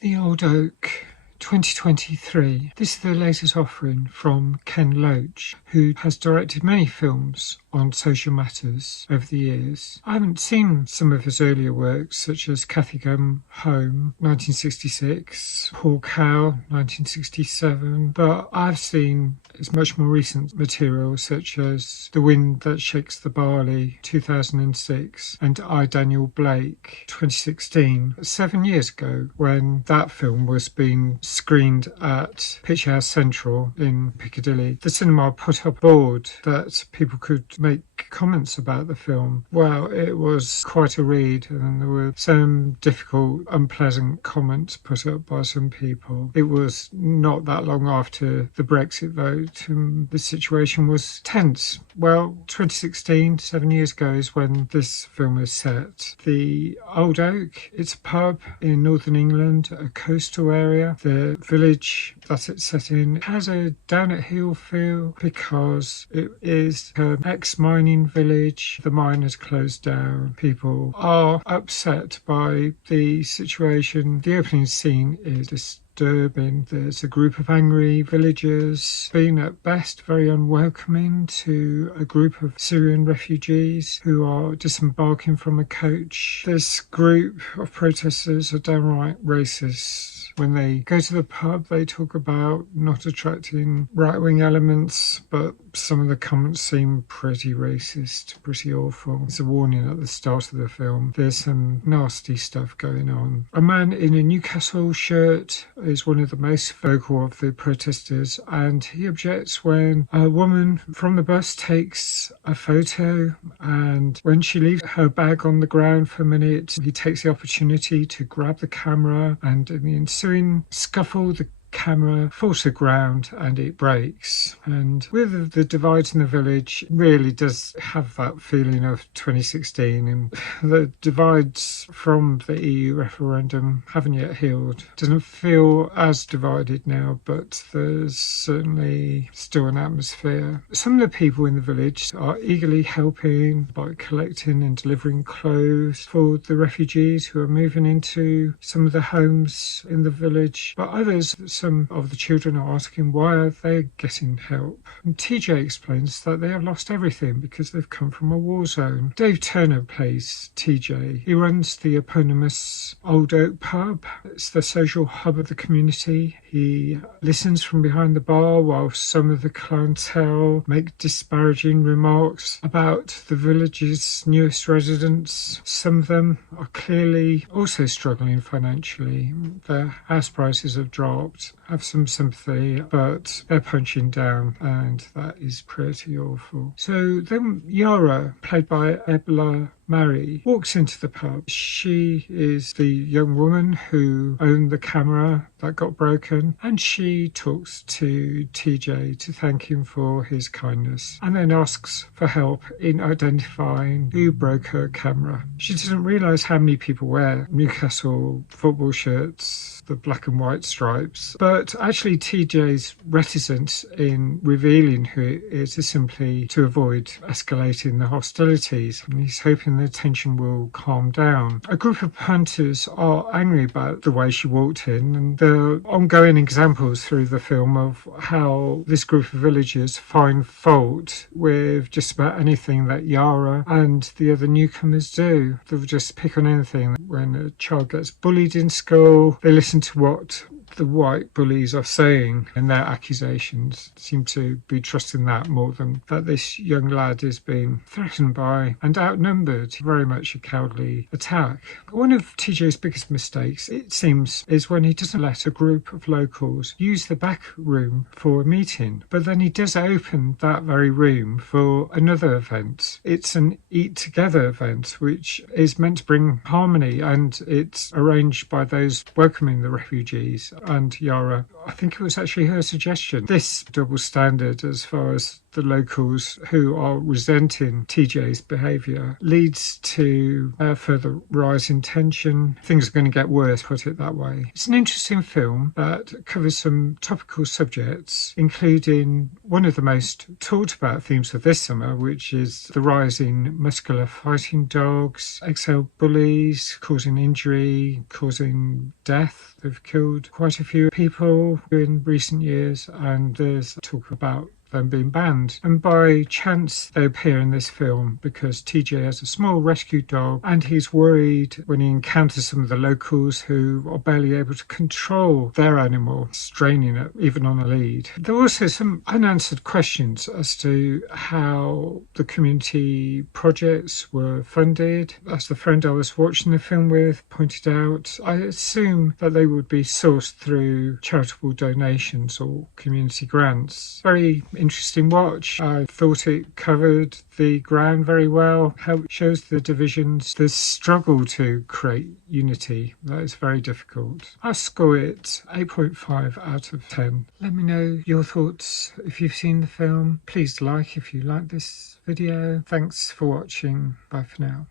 The Old Oak 2023. This is the latest offering from Ken Loach, who has directed many films on social matters over the years. I haven't seen some of his earlier works, such as Kathy Come Home, 1966, Paul Cow, 1967, but I've seen his much more recent material, such as The Wind That Shakes the Barley, 2006, and I, Daniel Blake, 2016. 7 years ago, when that film was being screened at Picture House Central in Piccadilly, the cinema put up a board that people could make comments about the film. Well, it was quite a read, and there were some difficult, unpleasant comments put up by some people. It was not that long after the Brexit vote, and the situation was tense. Well, 2016, 7 years ago, is when this film is set. The Old Oak, it's a pub in northern England, a coastal area. The village that it's set in has a down-at-heel feel because it is an ex-mining village. The mine has closed down. People are upset by the situation. The opening scene is disturbing. There's a group of angry villagers being at best very unwelcoming to a group of Syrian refugees who are disembarking from a coach. This group of protesters are downright racist. When they go to the pub, they talk about not attracting right-wing elements, but some of the comments seem pretty racist, pretty awful. There's a warning at the start of the film. There's some nasty stuff going on. A man in a Newcastle shirt is one of the most vocal of the protesters, and he objects when a woman from the bus takes a photo, and when she leaves her bag on the ground for a minute, he takes the opportunity to grab the camera, and in the ensuing scuffle, the camera falls to the ground and it breaks. And with the divide in the village, it really does have that feeling of 2016, and the divides from the EU referendum haven't yet healed. Doesn't feel as divided now, but there's certainly still an atmosphere. Some of the people in the village are eagerly helping by collecting and delivering clothes for the refugees who are moving into some of the homes in the village, but others, some of the children are asking why are they getting help. And TJ explains that they have lost everything because they've come from a war zone. Dave Turner plays TJ. He runs the eponymous Old Oak pub. It's the social hub of the community. He listens from behind the bar while some of the clientele make disparaging remarks about the village's newest residents. Some of them are clearly also struggling financially. Their house prices have dropped. Have some sympathy, but they're punching down, and that is pretty awful. So then Yara, played by Ebla Mary, walks into the pub. She is the young woman who owned the camera that got broken, and she talks to TJ to thank him for his kindness, and then asks for help in identifying who broke her camera. She doesn't realise how many people wear Newcastle football shirts, the black and white stripes, but actually TJ's reticent in revealing who it is simply to avoid escalating the hostilities, and he's hoping the tension will calm down. A group of punters are angry about the way she walked in, and there are ongoing examples through the film of how this group of villagers find fault with just about anything that Yara and the other newcomers do. They'll just pick on anything. When a child gets bullied in school, they listen to what the white bullies are saying, and their accusations seem to be trusting that more than that this young lad is being threatened by and outnumbered. Very much a cowardly attack. One of TJ's biggest mistakes, it seems, is when he doesn't let a group of locals use the back room for a meeting, but then he does open that very room for another event. It's an eat together event which is meant to bring harmony, and it's arranged by those welcoming the refugees and Yara. I think it was actually her suggestion. This double standard as far as the locals who are resenting TJ's behaviour leads to a further rise in tension. Things are going to get worse, put it that way. It's an interesting film that covers some topical subjects, including one of the most talked about themes of this summer, which is the rise in muscular fighting dogs, XL bullies causing injury, causing death. They've killed quite a few people in recent years, and there's talk about them being banned. And by chance they appear in this film because TJ has a small rescue dog and he's worried when he encounters some of the locals who are barely able to control their animal, straining it even on a lead. There are also some unanswered questions as to how the community projects were funded. As the friend I was watching the film with pointed out, I assume that they would be sourced through charitable donations or community grants. Very interesting watch. I thought it covered the ground very well, how it shows the divisions, the struggle to create unity. That is very difficult. I score it 8.5 out of 10. Let me know your thoughts if you've seen the film. Please like if you like this video. Thanks for watching. Bye for now.